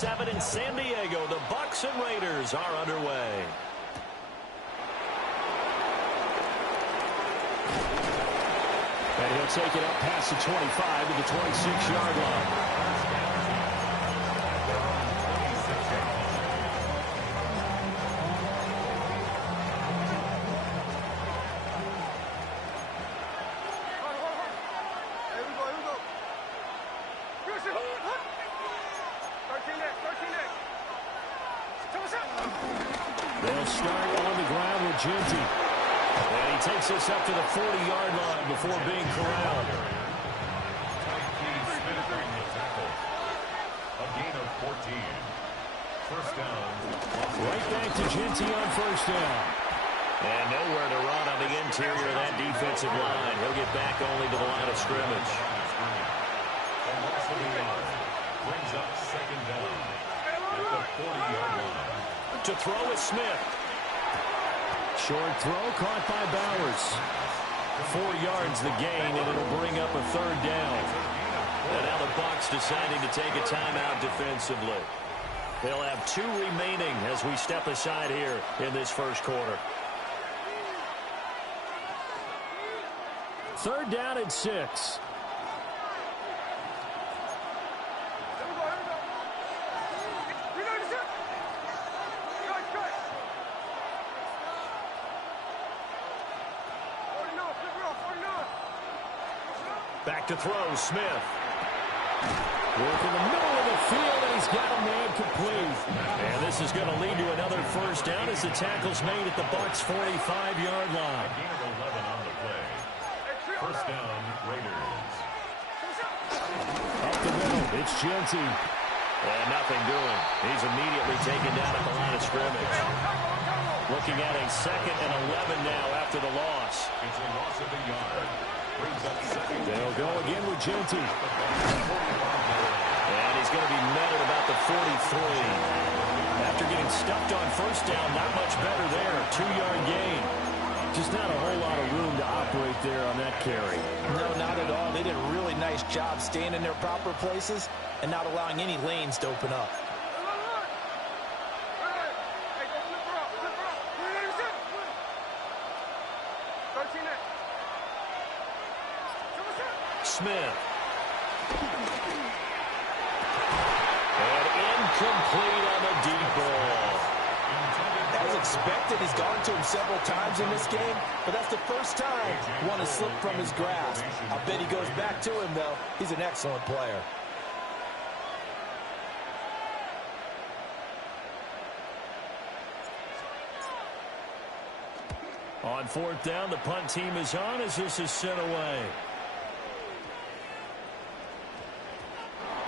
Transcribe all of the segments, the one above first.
7 in San Diego. The Bucs and Raiders are underway. And he'll take it up past the 25 to the 26-yard line. They'll start on the ground with Ginty. And he takes this up to the 40-yard line before being corralled. A gain of 14. First down. Right back to Ginty on first down. And nowhere to run on the interior of that defensive line. He'll get back only to the line of scrimmage. Brings up second down at the 40-yard line. To throw is Smith. Short throw caught by Bowers. 4 yards the gain, and it'll bring up a third down. And now the Bucs deciding to take a timeout defensively. They'll have 2 remaining as we step aside here in this first quarter. Third down and 6. Back to throw, Smith. Work in the middle of the field, and he's got a man complete. And this is going to lead to another first down as the tackle's made at the Bucs' 45-yard line. A gain of 11 on the play. First down, Raiders. Up the middle, it's Ginty. And nothing doing. He's immediately taken down at the line of scrimmage. Looking at a 2nd and 11 now after the loss. It's a loss of a yard. They'll go again with Ginty. And he's going to be met at about the 43. After getting stuffed on first down, not much better there. 2-yard gain. Just not a whole lot of room to operate there on that carry. No, not at all. They did a really nice job staying in their proper places and not allowing any lanes to open up. Smith. And incomplete on the deep ball. As expected, he's gone to him several times in this game, but that's the first time one has slipped from his grasp. I bet he goes back to him, though. He's an excellent player. On 4th down, the punt team is on as this is sent away.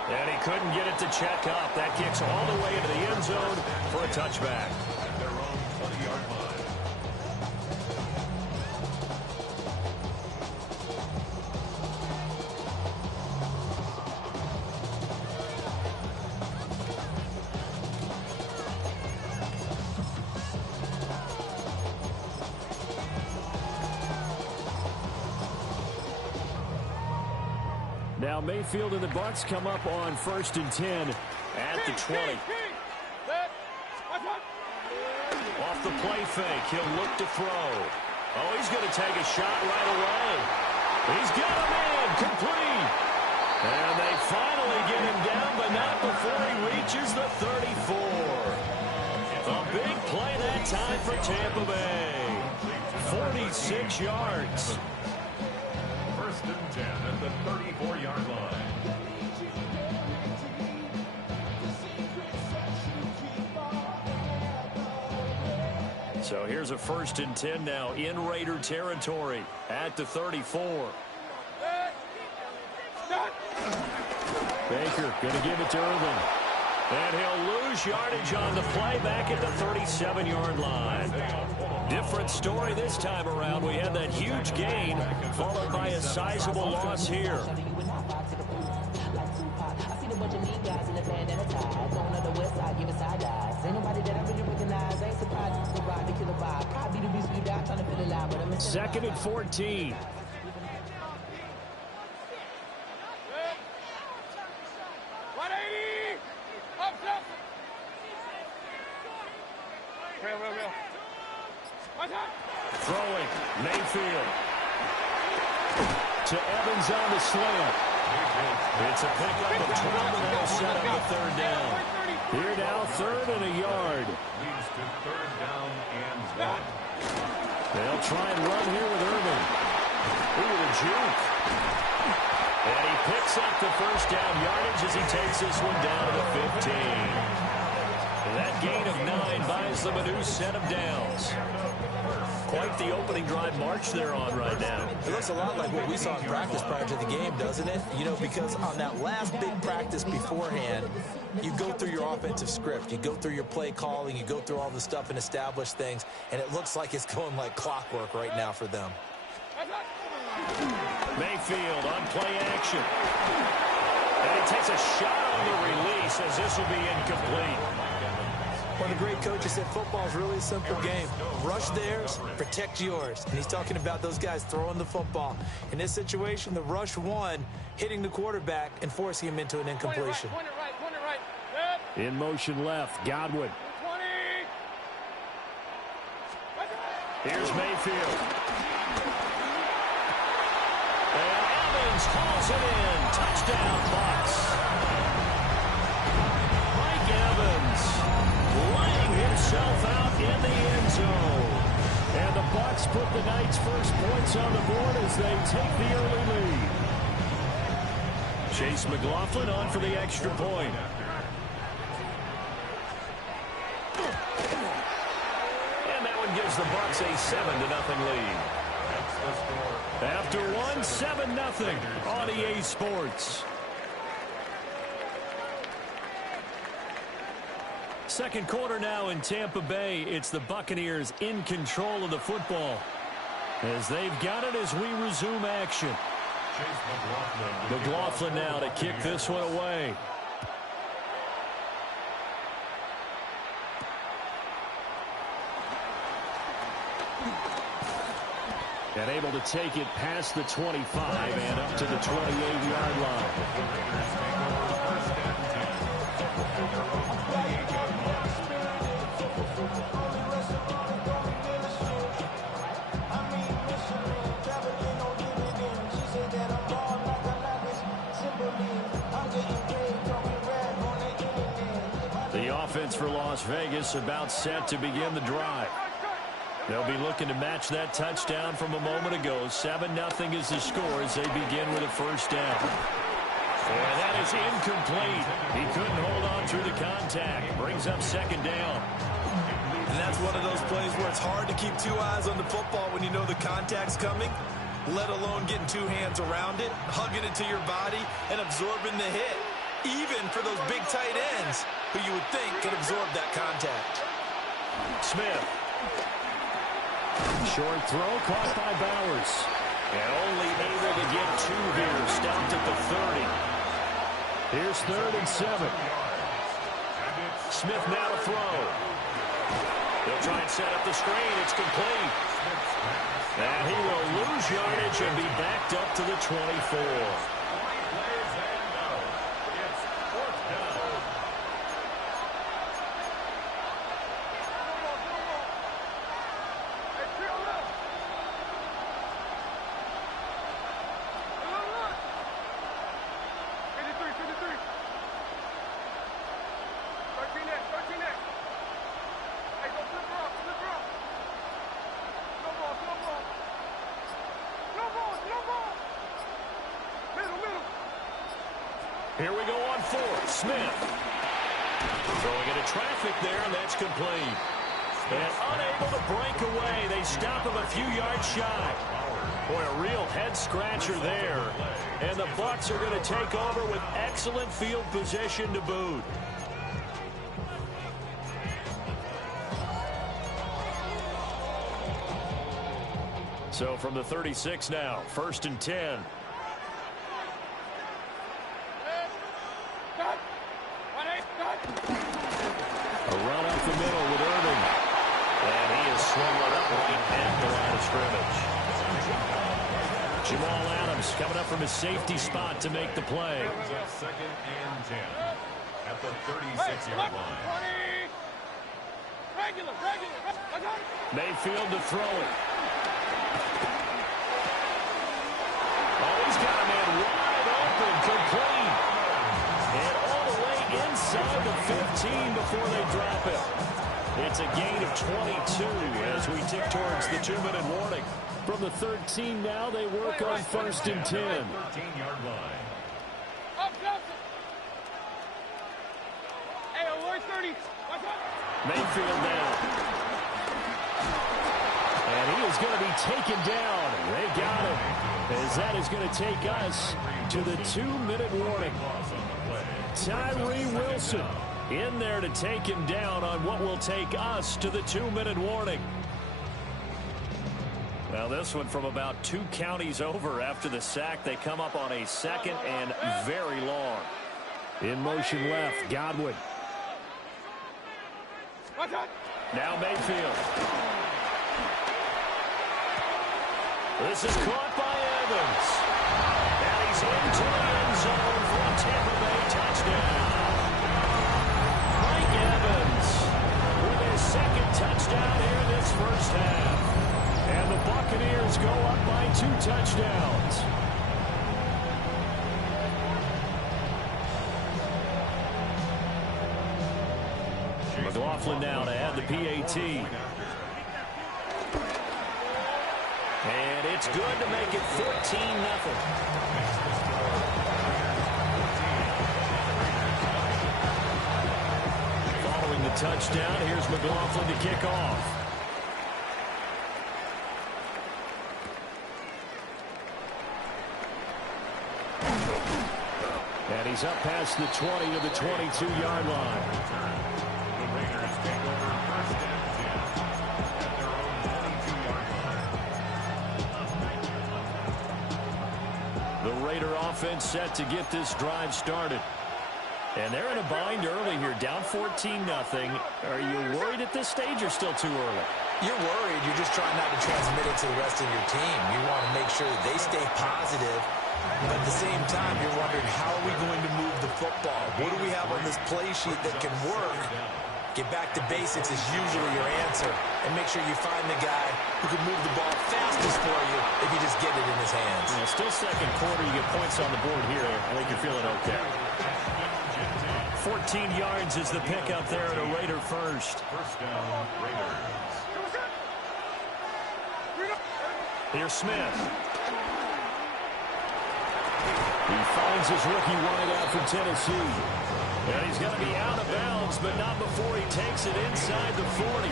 And he couldn't get it to check up. That kicks all the way into the end zone for a touchback. At their own 20-yard line. Now Mayfield and the Bucs come up on 1st and 10 at the 20. Off the play fake, he'll look to throw. Oh, he's going to take a shot right away. He's got a man complete. And they finally get him down, but not before he reaches the 34. A big play that time for Tampa Bay. 46 yards. First and 10 at the 34-yard line. So here's a 1st and 10 now in Raider territory at the 34. Baker going to give it to Irvin. And he'll lose yardage on the play back at the 37-yard line. Different story this time around. We had that huge gain followed by a sizable loss here. Second and 14. Throwing. Mayfield. To Evans on the slant. It's a pickup of 12, and that'll set up the third down. Here now, 3rd and a yard. Leads to 3rd down and 1. They'll try and run here with Irvin. Ooh, the juke. And he picks up the first down yardage as he takes this one down to the 15. That gain of 9 buys them a new set of downs. Quite the opening drive march they're on right now. It looks a lot like what we saw in practice prior to the game, doesn't it? You know, because on that last big practice beforehand, you go through your offensive script. You go through your play calling. You go through all the stuff and establish things. And it looks like it's going like clockwork right now for them. Mayfield on play action. And he takes a shot on the release as this will be incomplete. One of the great coaches said football is really a simple game. Rush theirs, protect yours. And he's talking about those guys throwing the football. In this situation, the rush one, hitting the quarterback and forcing him into an incompletion. Point it right. In motion left, Godwin. 20. Here's Mayfield. And Evans hauls it in. Touchdown, Bucs. Mike Evans laying himself out in the end zone. And the Bucs put the Knights' first points on the board as they take the early lead. Chase McLaughlin on for the extra point. And that one gives the Bucs a 7-0 lead. After one, 7-0 on EA Sports. Second quarter now in Tampa Bay. It's the Buccaneers in control of the football as they've got it as we resume action. McLaughlin now to kick this one away. And able to take it past the 25 and up to the 28-yard line. The offense for Las Vegas about set to begin the drive. They'll be looking to match that touchdown from a moment ago. 7-0 is the score as they begin with a first down. And that is incomplete. He couldn't hold on through the contact. Brings up second down. And that's one of those plays where it's hard to keep two eyes on the football when you know the contact's coming, let alone getting two hands around it, hugging it to your body, and absorbing the hit, even for those big tight ends who you would think could absorb that contact. Smith. Short throw caught by Bowers. And only able to get two here. Stopped at the 30. Here's 3rd and 7. Smith now to throw. They'll try and set up the screen. It's complete. And he will lose yardage and be backed up to the 24. Here we go on 4th. Smith. Throwing into traffic there, and that's complete. And unable to break away. They stop him a few yards shy. Boy, a real head-scratcher there. And the Bucs are going to take over with excellent field position to boot. So from the 36 now, 1st and 10. A run up the middle with Irving. And he is swallowed up right at the line of scrimmage. Jamal Adams coming up from his safety spot to make the play. 2nd and 10 at the 36-yard line. Mayfield to throw it. Oh, he's got a man wide open, complete. And all the way inside the 15 before they drop it. It's a gain of 22 as we tick towards the 2-minute warning. From the 13 now, they work on 1st and 10. 13-yard line. Mayfield now. And he is going to be taken down. They got him. As that is going to take us to the 2-minute warning. Tyree Wilson in there to take him down on what will take us to the 2-minute warning. Well, this one from about 2 counties over after the sack. They come up on a 2nd and very long. In motion left, Godwin. Now Mayfield. This is caught by Evans. And he's into the end zone for a Tampa Bay touchdown. Mike Evans with his 2nd touchdown here in this first half. And the Buccaneers go up by 2 touchdowns. McLaughlin now to add the PAT. And it's good to make it 14-0. Following the touchdown, here's McLaughlin to kick off. And he's up past the 20 to the 22-yard line. The Raiders take over 1st and 10 at their own 22-yard line. The Raider offense set to get this drive started. And they're in a bind early here, down 14-0. Are you worried at this stage or still too early? You're worried. You're just trying not to transmit it to the rest of your team. You want to make sure that they stay positive. But at the same time, you're wondering, how are we going to move the football? What do we have on this play sheet that can work? Get back to basics is usually your answer. And make sure you find the guy who can move the ball fastest for you if you just get it in his hands. Yeah, still 2nd quarter. You get points on the board here. I think you're feeling okay. 14 yards is the pickup there at a Raider first. First down, Raiders. Here's Smith. He finds his rookie wideout from Tennessee. And he's going to be out of bounds, but not before he takes it inside the 40.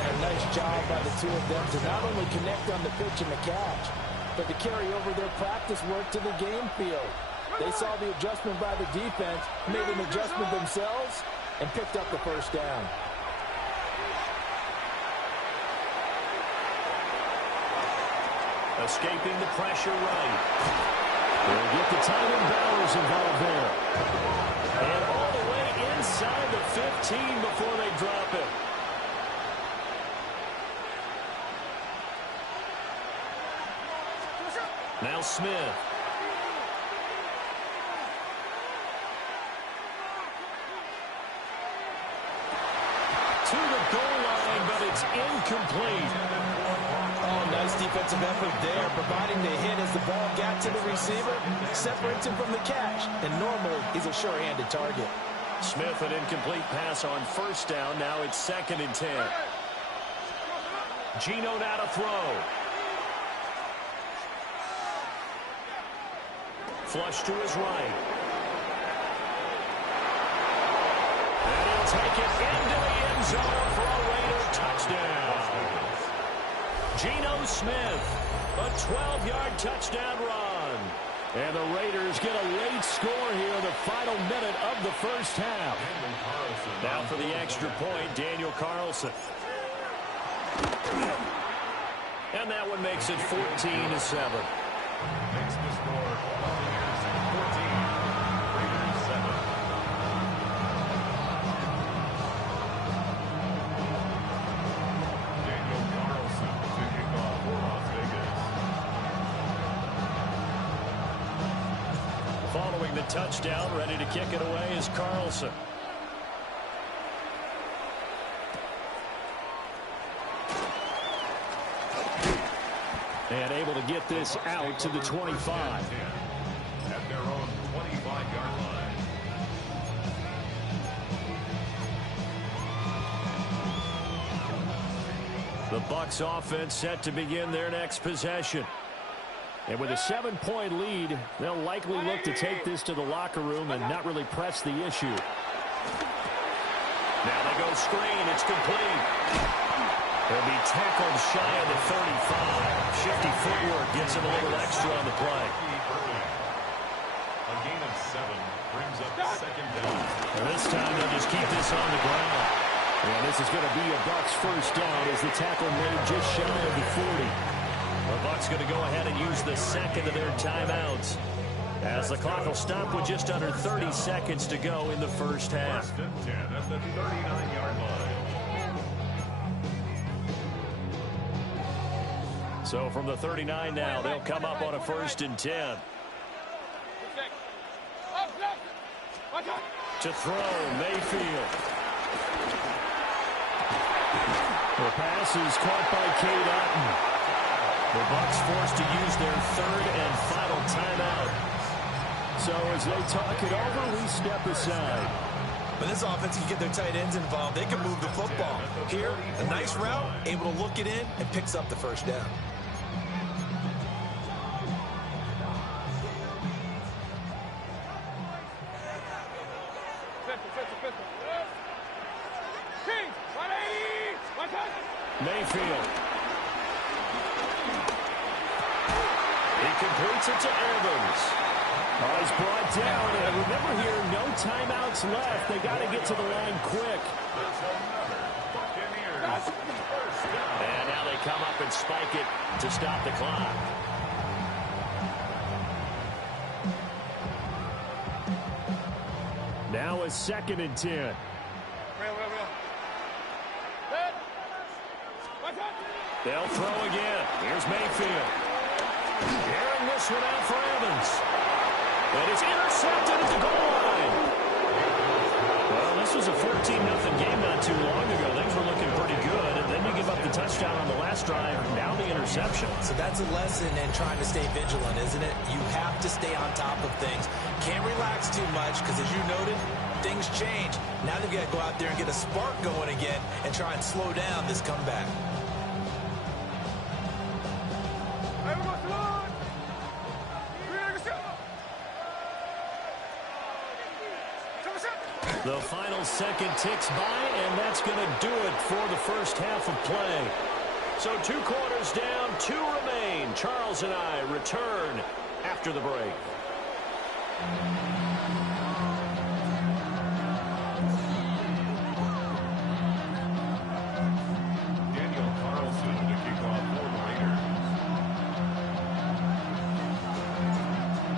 And a nice job by the two of them to not only connect on the pitch and the catch, but to carry over their practice work to the game field. They saw the adjustment by the defense, made an adjustment themselves, and picked up the first down. Escaping the pressure right. They'll get the tight end Bowers involved there. And all the way inside the 15 before they drop it. Now Smith. To the goal line, but it's incomplete. Oh, nice defensive effort there, providing the hit as the ball got to the receiver, separates him from the catch, and normally he's a sure-handed target. Smith, an incomplete pass on first down. Now it's 2nd and 10. Geno now to throw. Flush to his right. And he'll take it into the end zone for a Raider touchdown. Geno Smith, a 12-yard touchdown run. And the Raiders get a late score here in the final minute of the first half. Now for the extra point, Daniel Carlson. And that one makes it 14-7. Makes the score Buccaneers 14, Raiders 7. Daniel Carlson to kick off for Las Vegas. Following the touchdown, ready to kick it away is Carlson. And able to get this out to the 25. At their own 25-yard line. The Bucs offense set to begin their next possession. And with a 7-point lead, they'll likely look to take this to the locker room and not really press the issue. Now they go screen. It's complete. He'll be tackled shy of the 35. Shifty footwork gets him a little extra on the play. A gain of 7 brings up second down. And this time they'll just keep this on the ground. And this is going to be a Bucs first down as the tackle made just shy of the 40. The Bucs going to go ahead and use the second of their timeouts, as the clock will stop with just under 30 seconds to go in the first half. First and 10 at the 39-yard line. So from the 39 now, they'll come up on a first and 10. To throw, Mayfield. The pass is caught by Cade Otton. The Bucs forced to use their third and final timeout. So as they talk it over, we step aside. When this offense can get their tight ends involved, they can move the football. Here, a nice route, able to look it in, and picks up the first down. Mayfield. He completes it to Evans. Oh, he's brought down. And remember here, no timeouts left. They got to get to the line quick. And now they come up and spike it to stop the clock. Now a second and 10. They'll throw again. Here's Mayfield. Airing this one out for Evans. And it's intercepted at the goal line. Well, this was a 14-0 game not too long ago. Things were looking pretty good. And then you give up the touchdown on the last drive. Now the interception. So that's a lesson in trying to stay vigilant, isn't it? You have to stay on top of things. Can't relax too much because, as you noted, things change. Now they've got to go out there and get a spark going again and try and slow down this comeback. The final second ticks by, and that's going to do it for the first half of play. So 2 quarters down, 2 remain. Charles and I return after the break. Daniel Carlson to kick off for the Raiders.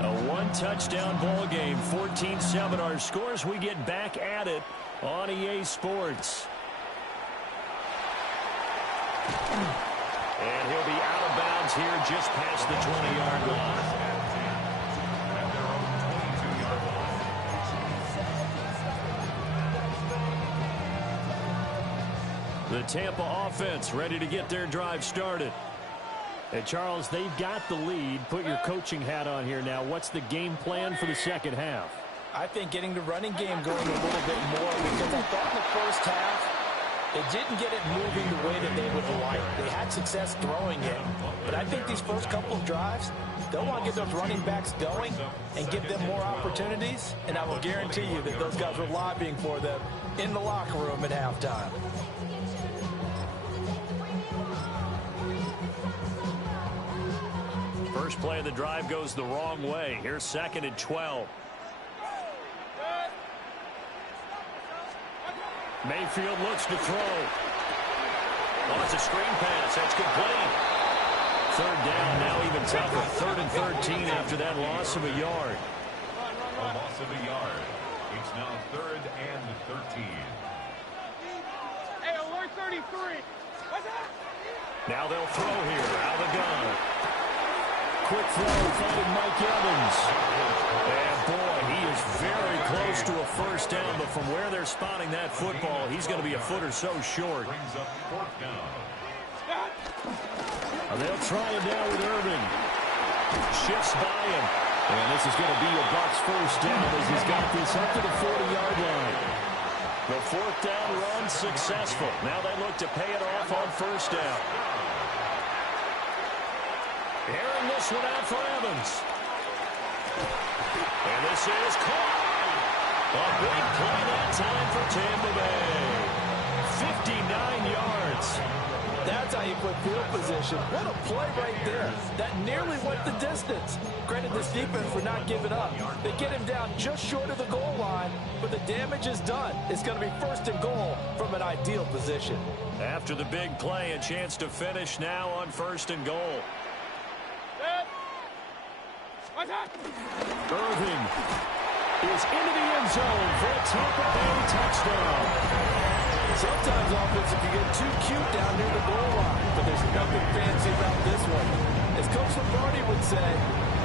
A one-touchdown ball game, 14-7 our scores. We get back at it on EA Sports. And he'll be out of bounds here just past the 20-yard line. At their own 22-yard line. The Tampa offense ready to get their drive started. And Charles, they've got the lead. Put your coaching hat on here now. What's the game plan for the second half? I think getting the running game going a little bit more, because I thought in the first half they didn't get it moving the way that they would like. They had success throwing it, but I think these first couple of drives, they'll want to get those running backs going and give them more opportunities, and I will guarantee you that those guys were lobbying for them in the locker room at halftime. First play of the drive goes the wrong way. Here's second and 12. Mayfield looks to throw. Oh, it's a screen pass. That's complete. Third down, now even tougher. 3rd and 13 after that loss of a yard. A loss of a yard. It's now 3rd and 13. Hey, alert 33. What's that? Now they'll throw here. Out of the gun. Quick throw, finding Mike Evans. And boy, he is very close to a first down, but from where they're spotting that football, he's going to be a foot or so short. Brings up 4th down. They'll try him now with Irving. Shifts by him. And this is going to be a Bucs first down as he's got this up to the 40-yard line. The fourth down run successful. Now they look to pay it off on first down. Airing this one out for Evans. And this is caught. A big play that time for Tampa Bay. 59 yards. That's how you put field position. What a play right there. That nearly went the distance. Credit this defense for not giving up. They get him down just short of the goal line, but the damage is done. It's going to be first and goal from an ideal position. After the big play, a chance to finish now on first and goal. Irving is into the end zone for a Tampa Bay touchdown. Sometimes offense can get too cute down near the goal line, but there's nothing fancy about this one. As Coach Lombardi would say,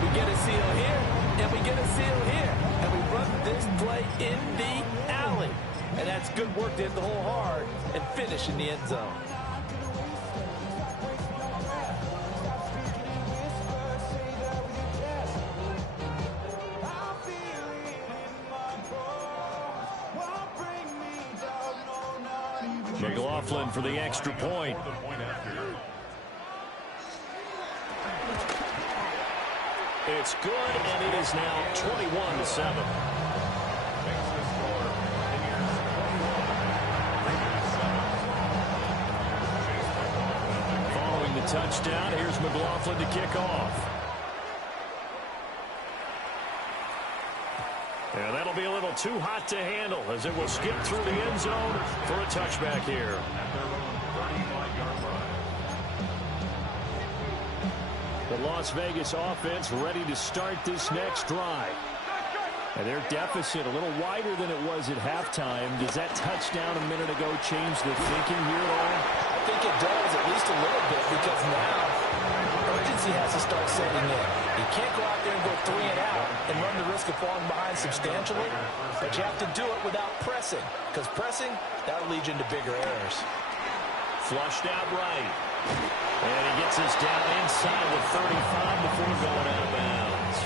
we get a seal here, and we get a seal here, and we run this play in the alley. And that's good work to hit the hole hard and finish in the end zone. McLaughlin for the extra point. It's good, and it is now 21-7. Following the touchdown, here's McLaughlin to kick off. And that'll be a little too hot to handle as it will skip through the end zone for a touchback here. The Las Vegas offense ready to start this next drive. And their deficit a little wider than it was at halftime. Does that touchdown a minute ago change the thinking here at all? I think it does, at least a little bit, because now urgency has to start setting in. You can't go out there and go 3 and out and run the risk of falling behind substantially, but you have to do it without pressing, because pressing, that'll lead you into bigger errors. Flushed out right. And he gets us down inside the 35 before going out of bounds.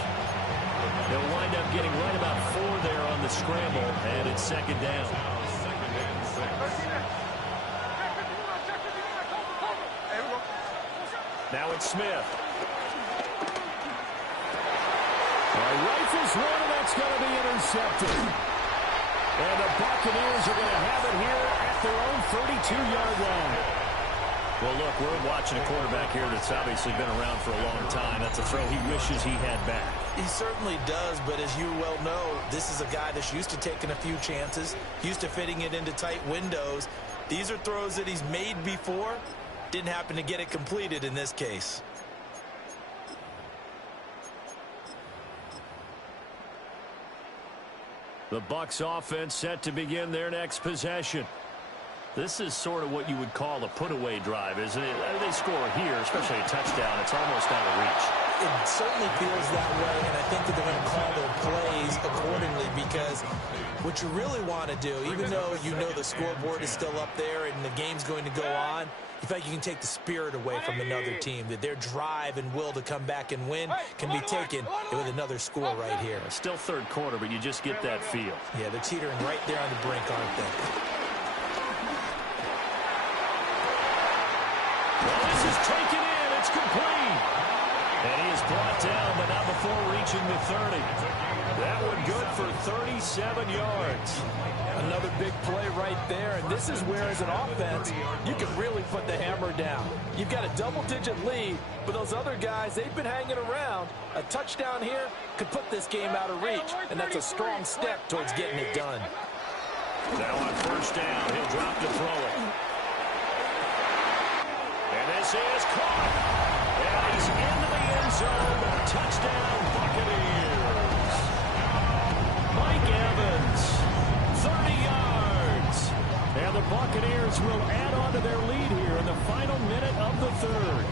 They'll wind up getting right about 4 there on the scramble, and it's second down. Now it's Smith. Rifles one, and that's going to be intercepted. And the Buccaneers are going to have it here at their own 32-yard line. Well, look, we're watching a quarterback here that's obviously been around for a long time. That's a throw he wishes he had back. He certainly does, but as you well know, this is a guy that's used to taking a few chances, used to fitting it into tight windows. These are throws that he's made before. Didn't happen to get it completed in this case. The Bucs offense set to begin their next possession. This is sort of what you would call a put-away drive, isn't it? They score here, especially a touchdown. It's almost out of reach. It certainly feels that way, and I think that they're going to call their plays accordingly, because what you really want to do, even though you know the scoreboard is still up there and the game's going to go on, you feel like you can take the spirit away from another team, that their drive and will to come back and win can be taken with another score right here. Still third quarter, but you just get that feel. Yeah, they're teetering right there on the brink, aren't they? Well, this is taken in. It's complete. And he is brought down, but not before reaching the 30. That one good for 37 yards. Another big play right there, and this is where, as an offense, you can really put the hammer down. You've got a double-digit lead, but those other guys, they've been hanging around. A touchdown here could put this game out of reach, and that's a strong step towards getting it done. Now on first down, he'll drop to throw it. And this is caught. And he's into the end zone. Touchdown, Buccaneers. Mike Evans, 30 yards. And the Buccaneers will add on to their lead here in the final minute of the third.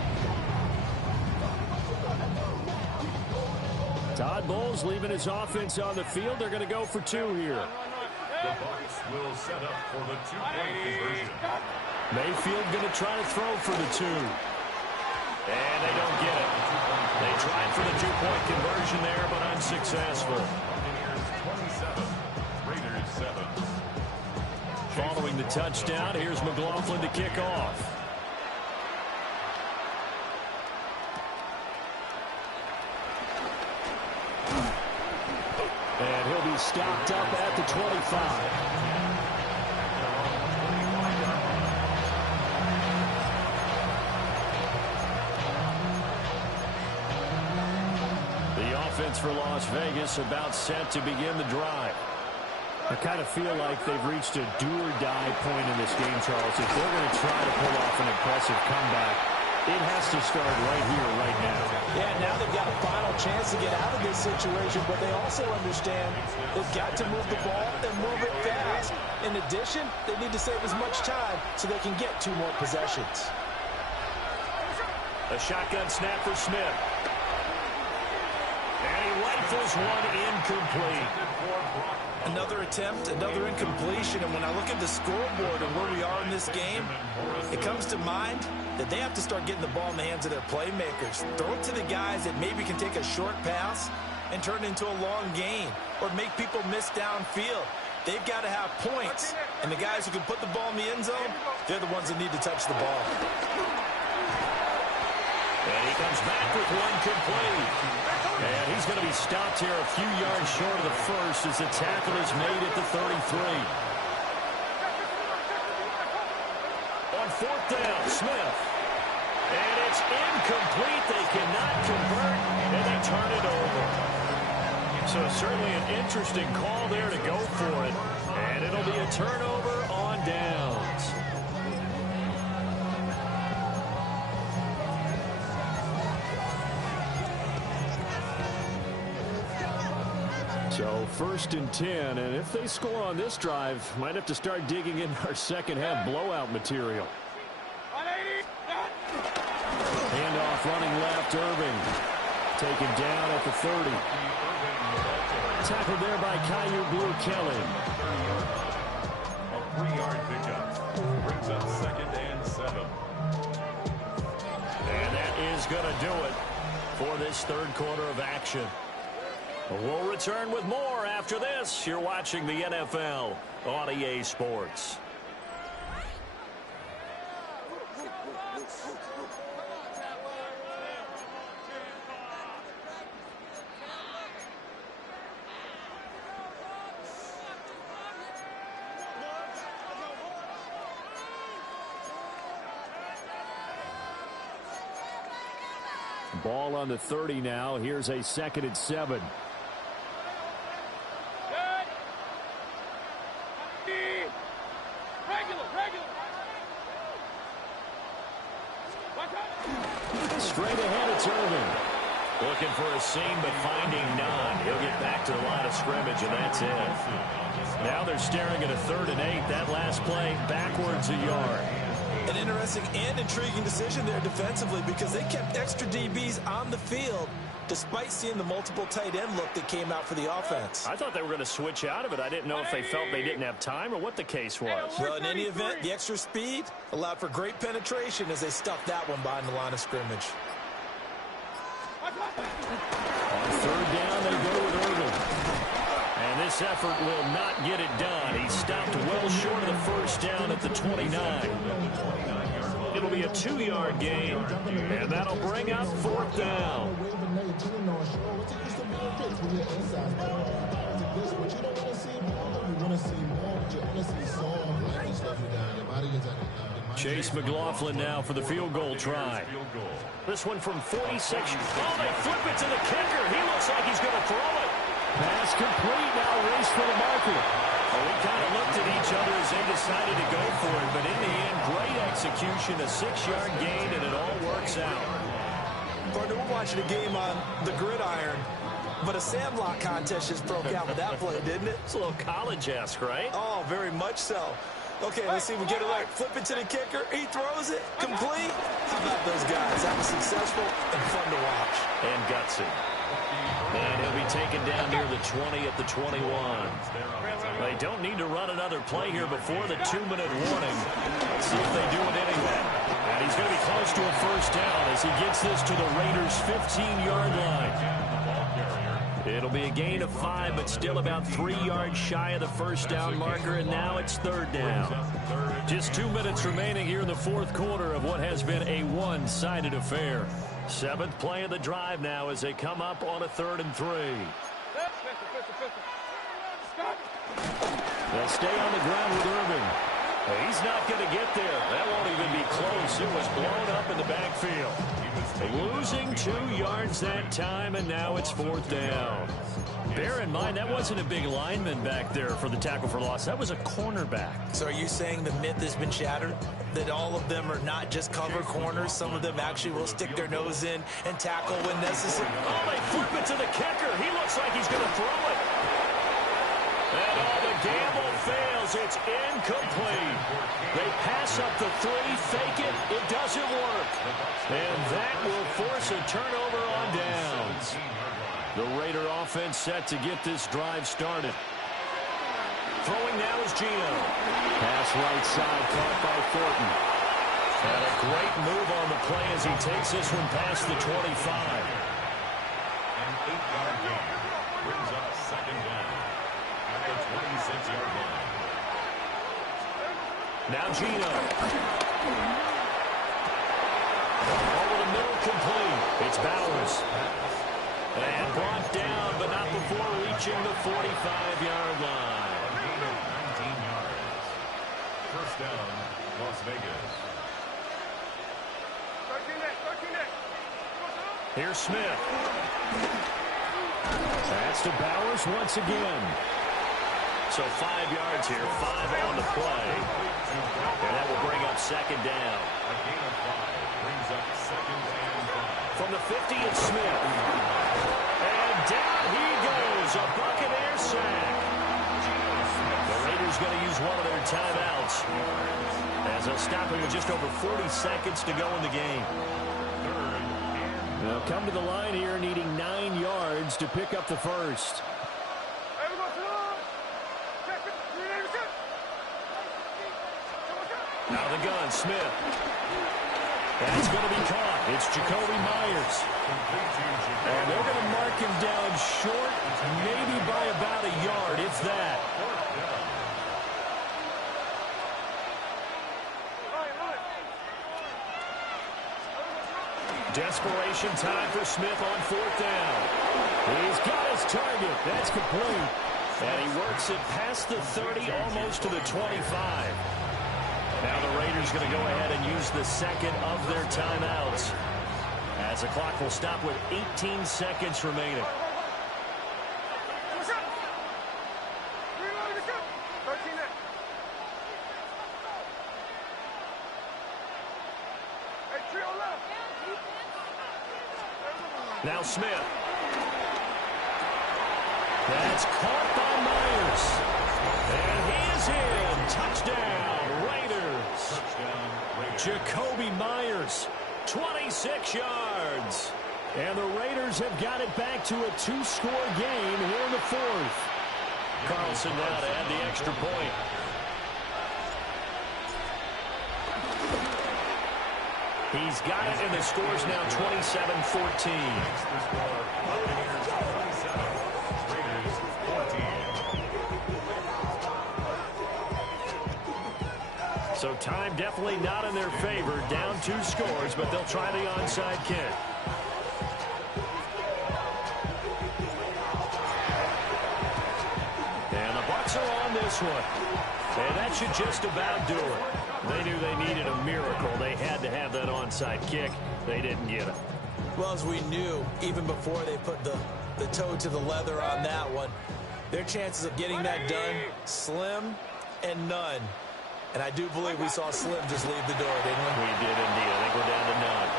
Todd Bowles leaving his offense on the field. They're going to go for 2 here. The Bucs will set up for the 2-point conversion. Mayfield going to try to throw for the 2. And they don't get it. They tried for the two-point conversion there, but unsuccessful. Buccaneers 27, Raiders 7. Following the touchdown, here's McLaughlin to kick off. And he'll be stopped up at the 25. Offense for Las Vegas about set to begin the drive. I kind of feel like they've reached a do-or-die point in this game, Charles. If they're going to try to pull off an impressive comeback, it has to start right here, right now. Yeah, now they've got a final chance to get out of this situation, but they also understand they've got to move the ball and move it fast. In addition, they need to save as much time so they can get 2 more possessions. A shotgun snap for Smith. And he rifles one incomplete. Another attempt, another incompletion, and when I look at the scoreboard and where we are in this game, it comes to mind that they have to start getting the ball in the hands of their playmakers. Throw it to the guys that maybe can take a short pass and turn it into a long gain or make people miss downfield. They've got to have points, and the guys who can put the ball in the end zone, they're the ones that need to touch the ball. And he comes back with one complete. And he's going to be stopped here a few yards short of the first as the tackle is made at the 33. On 4th down, Smith. And it's incomplete. They cannot convert, and they turn it over. So certainly an interesting call there to go for it. And it'll be a turnover on downs. So 1st and 10, and if they score on this drive, might have to start digging in our second half blowout material. Handoff running left, Irving. Taken down at the 30. Tackled there by Caillou Blue-Kelly. A 3-yard pickup brings up 2nd and 7. And that is going to do it for this 3rd quarter of action. We'll return with more after this. You're watching the NFL on EA Sports. Ball on the 30 now. Here's a 2nd and 7. Straight ahead, it's Irving. Looking for a seam, but finding none. He'll get back to the line of scrimmage, and that's it. Now they're staring at a 3rd and 8. That last play, backwards a yard. An interesting and intriguing decision there defensively because they kept extra DBs on the field despite seeing the multiple tight end look that came out for the offense. I thought they were going to switch out of it. I didn't know if they felt they didn't have time or what the case was. Well, in any event, the extra speed allowed for great penetration as they stuffed that one behind the line of scrimmage. On 3rd down, they go with Irving. And this effort will not get it done. He stopped well short of the 1st down at the 29. It'll be a 2-yard gain, and that'll bring up 4th down. Chase McLaughlin now for the field goal try. This one from 46. Oh, they flip it to the kicker. He looks like he's going to throw it. Pass complete. Now race for the marker. Well, we kind of looked at each other as they decided to go for it, but in the end, great execution, a 6-yard gain, and it all works out. Partner, we're watching a game on the gridiron, but a sandlot contest just broke out with that play, didn't it? It's a little college-esque, right? Oh, very much so. Okay, let's see if we get it right. Flip it to the kicker. He throws it. Complete. How about those guys? That was successful and fun to watch. And gutsy. And he'll be taken down near the 20 at the 21. They don't need to run another play here before the 2-minute warning. Let's see if they do it anyway. And he's going to be close to a first down as he gets this to the Raiders' 15-yard line. It'll be a gain of 5, but still about 3 yards shy of the first down marker, and now it's third down. Just 2 minutes remaining here in the fourth quarter of what has been a one-sided affair. 7th play of the drive now as they come up on a 3rd and 3. They'll stay on the ground with Irving. He's not going to get there. That won't even be close. It was blown up in the backfield. Losing 2 yards that time, and now it's 4th down. Bear in mind, that wasn't a big lineman back there for the tackle for loss. That was a cornerback. So are you saying the myth has been shattered? That all of them are not just cover corners? Some of them actually will stick their nose in and tackle when necessary? Oh, they flip it to the kicker. He looks like he's going to throw it. And the gamble fails. It's incomplete. They pass up the 3, fake it. It doesn't work. And that will force a turnover on downs. The Raider offense set to get this drive started. Throwing now is Geno. Pass right side, caught by Thornton. And a great move on the play as he takes this one past the 25. An 8-yard gain brings up second down at the 26-yard line. Now Geno. Over the middle, complete. It's Bowers. And brought down, but not before reaching the 45-yard line. Gain of 19 yards. First down, Las Vegas. Here's Smith. That's to Bowers once again. So 5 yards here, 5 on the play. And that will bring up second down. A gain of 5 brings up second and 5. From the 50, it's Smith. And down he goes, a Buccaneer sack. The Raiders going to use one of their timeouts as they'll stop him with just over 40 seconds to go in the game. They'll come to the line here needing 9 yards to pick up the first. Out of the gun, Smith. That's going to be caught. It's Jacoby Myers. And they're going to mark him down short, maybe by about a yard, if that. Desperation time for Smith on 4th down. He's got his target. That's complete. And he works it past the 30, almost to the 25. Now the Raiders going to go ahead and use the second of their timeouts as the clock will stop with 18 seconds remaining. Now Smith. That's caught by Myers. And he is in. Touchdown, Raiders. Jacoby Myers, 26 yards. And the Raiders have got it back to a 2-score game here in the 4th. Carlson now to add the extra point. He's got it, and the score's now 27-14. So time definitely not in their favor. Down 2 scores, but they'll try the onside kick. And the Bucs are on this one. And that should just about do it. They knew they needed a miracle. They had to have that onside kick. They didn't get it. Well, as we knew, even before they put the toe to the leather on that one, their chances of getting that done, slim and none. And I do believe we saw Slim just leave the door, didn't we? We did indeed. I think we're down to none.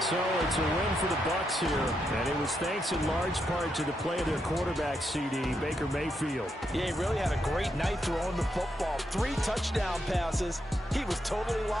So it's a win for the Bucs here, and it was thanks in large part to the play of their quarterback, CD, Baker Mayfield. Yeah, he really had a great night throwing the football. 3 touchdown passes. He was totally lost.